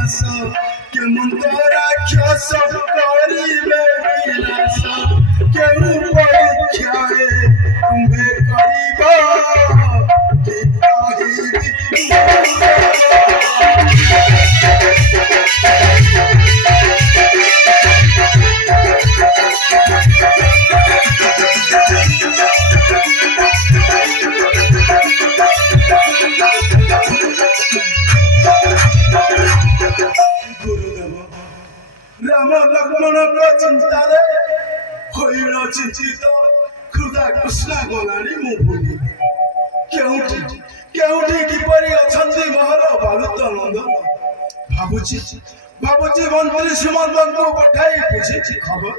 ইতিহাস কেমন তো রাক্ষস করিবে বিনাশ কেউ পরীক্ষায় তুমে করিব কি কহিবি রাম লক্ষ্মণଙ୍କ ଚିନ୍ତାରେ ହଇଣ ଚିନ୍ତିତ ହୃଦା କୃଷ୍ଣା ଗଲାଣି ମୁଁ ଭୁଲି କେଉଁଠି କେଉଁଠି କିପରି ଅଛନ୍ତି ମୋର ବାଳୁତ ନନ୍ଦନ ଭାବୁଛି ଭାବୁଛି ମନ୍ତ୍ରୀ ସୁମନ୍ତଙ୍କୁ ପଠାଇ ବୁଝିଛି ଖବର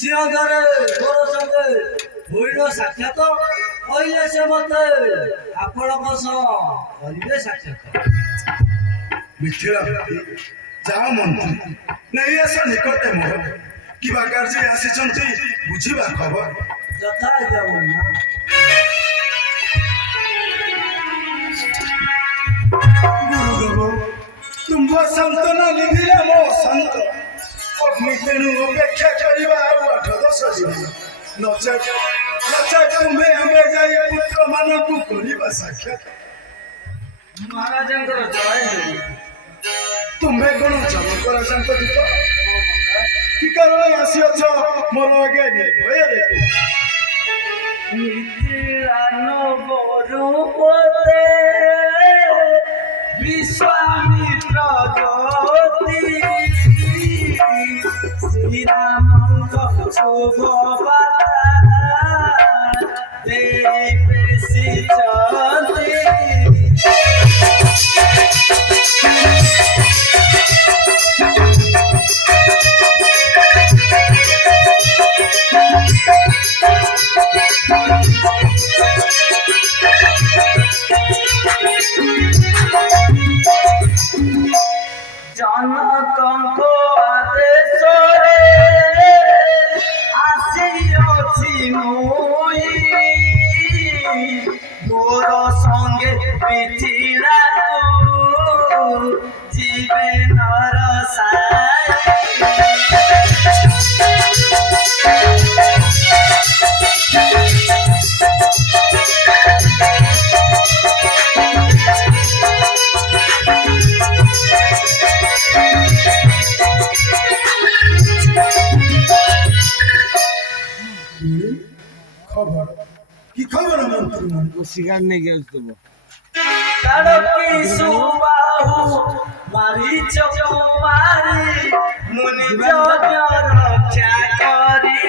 ସିଂହରେ ମୋର ସଙ୍ଗେ ହୋଇନ ସାକ୍ଷାତ କହିଲେ ସେ ମତେ ଆପଣଙ୍କ ସହ କରିବେ ସାକ୍ଷାତ ମିଥିଳା ଯାଅ ମନ୍ତ୍ରୀ ନେଇ ଆସ ନିକଟେ ମୋର କିବା କାର୍ଯ୍ୟ ଆସିଛନ୍ତି ବୁଝିବା ଖବର ଯଥା ଆଜ୍ଞା ମନା ଗୁରୁଦେବ ତୁମ୍ଭ ସାନ୍ତ୍ୱନା ଲିଭିଲା ମୋ ଶାନ୍ତ ଅଗ୍ନି ତେଣୁ ଅପେକ୍ଷା କରିବା ଆଉ 8-10 ଦିନ ନଚେତ ତୁମେ ଆମେ ଯାଇ ପୁତ୍ର ମାନଙ୍କୁ କରିବା ସାକ୍ଷାତ ମହାରାଜଙ୍କର ଜୟ ହେଉ ତୁମେ କଣ ଜନକ ରାଜାଙ୍କ ଦୂତ କି କାରଣ ଆସିଅଛ ମୋର ଆଗେ ନିର୍ଭୟରେ ମିଥିଳାନ ବରୁପତେ ବିଶ୍ୱାମିତ୍ର ଜ୍ୟୋତି ଶ୍ରୀରାମଙ୍କ ଶୁଭ ବାର୍ତ୍ତା ଦେଇ ପ୍ରେଷିଛନ୍ତି ଜନକଙ୍କ ଆଦେଶରେ ଆସିଅଛି ମୁଇଁ ମୋର ସଙ୍ଗେ ମିଥିଳାକୁ ଯିବେ ନରସାଇ খবর কি খবর মন্ত্রী মণি শিকার নেই গেল দেবো তাড়কি সুবাহু মারিচ কুমারী মুনি যজ্ঞ রক্ষা করি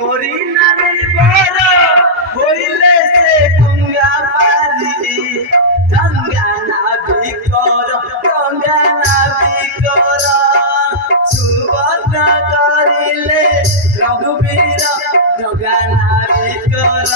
করি নারী বড় হইলে সে গঙ্গা পারি গঙ্গা নাবি কর সুবর্ণ করিলে রঘুবীর গঙ্গা নাবি কর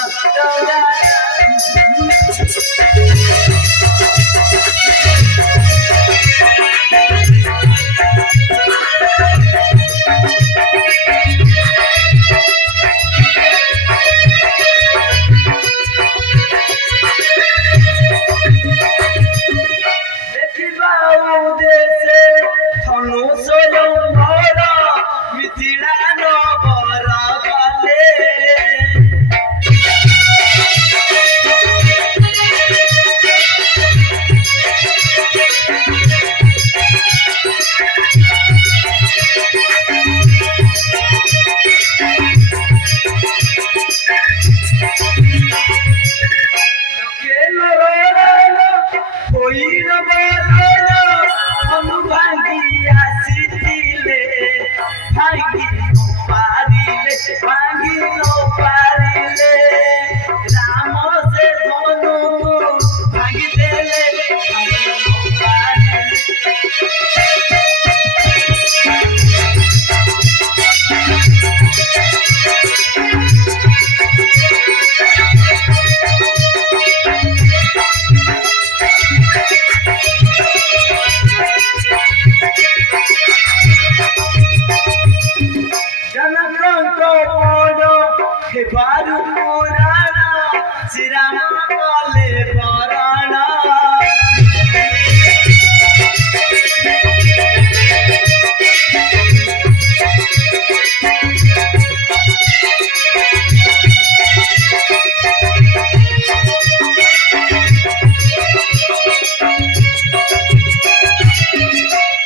বারু পুরাণ শ্রীরাম বলে পরাণ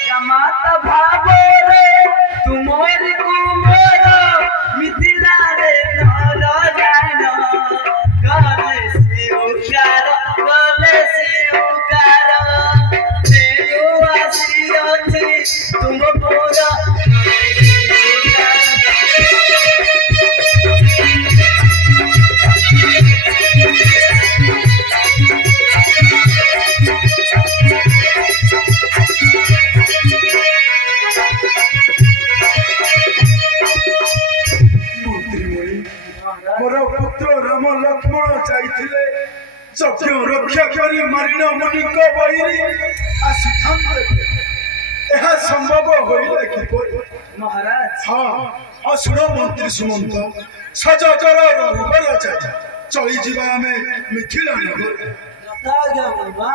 জামাত ভাবরে তুমর কুমর মিথিলারে নর জান গলে শিউকার দেউ আসিଅଛି তুম পুর ମୋର ପୁତ୍ର ରାମ ଲକ୍ଷ୍ମଣ ଯାଇଥିଲେ ଯଜ୍ଞ ରକ୍ଷା କରି ମାରିଣ ମୁନିଙ୍କ ବହିରେ ଆସିଥାନ୍ତେ ଏହା ସମ୍ଭବ ହୋଇଲେ କିପରି মহারাজ ହଁ ଅଶୁଣ ମନ୍ତ୍ରୀ ସୁମନ୍ତ ସଜଗର ରଘୁବର ଚାଚା ଚଳିଯିବା ଆମେ ମିଥିଳା ନଗର ଯଥାଜ୍ଞା ମହିମା